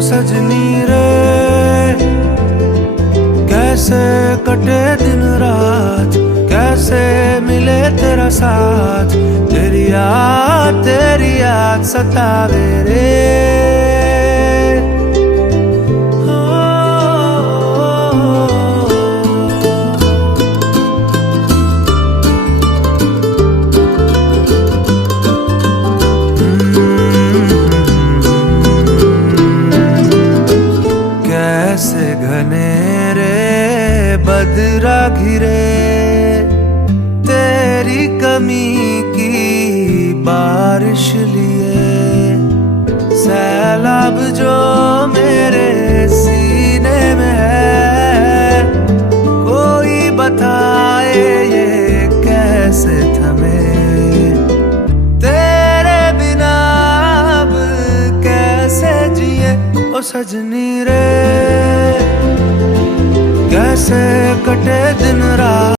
ओ सजनी रे कैसे कटे दिन रात, कैसे मिले तेरा साथ, तेरी याद सतावे रे। कैसे घने रे बदरा घिरे, तेरी कमी की बारिश लिए, सैलाब जो मेरे सीने में है, कोई बताए ये कैसे थमे, तेरे बिना अब कैसे जिए। ओ सजनी रे कैसे कटे दिन रात।